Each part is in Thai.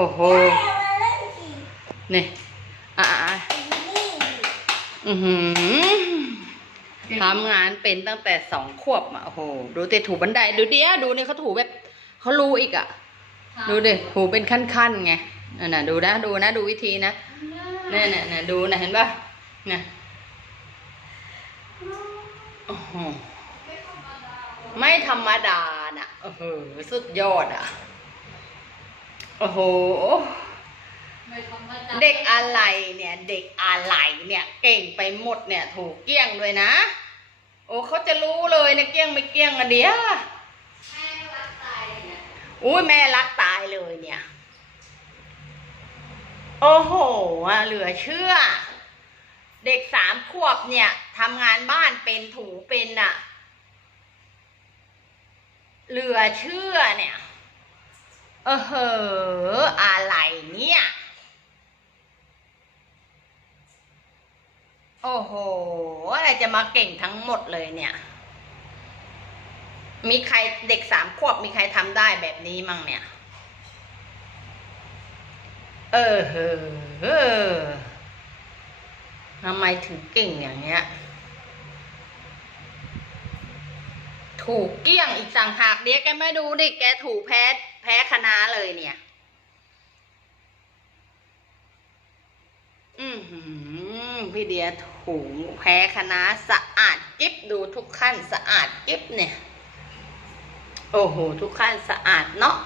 โอ้โหแม่มาเล่นอีกนี่ อะอะอะนี่อือหือทำงานเป็นตั้งแต่สองขวบอะโอ้โห ดูแต่ถูบันได ดูเดียวดูนี่เขาถูแบบเขารู้อีกอะ ดูดิถูเป็นขั้นๆไงนั่นน่ะดูนะ ดูนะ ดูวิธีนะเนี่ยเนี่ยเนี่ยดูนะเห็นปะเนี่ยโอ้โหไม่ธรรมดาน่ะโอ้โหสุดยอดอะ โอ้โห ไม่ธรรมดาเด็กอะไรเนี่ย เด็กอะไรเนี่ย เก่งไปหมดเนี่ย ถูกเกี้ยงด้วยนะ โอ้เขาจะรู้เลยนะเกี้ยงไม่เกี้ยงอะเดียวแม่รักตายเนี่ยอุ้ยแม่รักตายเลยเนี่ย โอ้โหอะเหลือเชื่อ เด็กสามขวบเนี่ยทำงานบ้านเป็นถูเป็นอะเหลือเชื่อเนี่ย เออเหออะไรเนี่ย โอ้โห อะไรจะมาเก่งทั้งหมดเลยเนี่ย มีใครเด็กสามขวบมีใครทำได้แบบนี้มั่งเนี่ย เออเฮอเอทำไมถึงเก่งอย่างเงี้ย ถูกเกี้ยงอีกต่างหากเดี๋ยวแกไม่ดูดิ แกถูกแพ้ พ้คณะเลยเนี่ย อือหือพี่เดียถูแพ้คณะสะอาดกิ๊บดูทุกขั้นสะอาดกิ๊บเนี่ย โอ้โห ทุกขั้นสะอาดเนาะ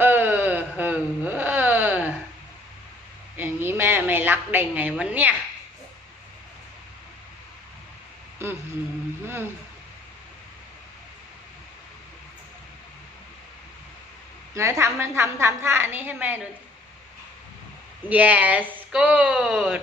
เออเฮ้ออย่างนี้แม่ไม่รักได้ไงวันเนี่ย อือหือ ไหนทำมันทำทำท่านี้ให้แม่ดู yes good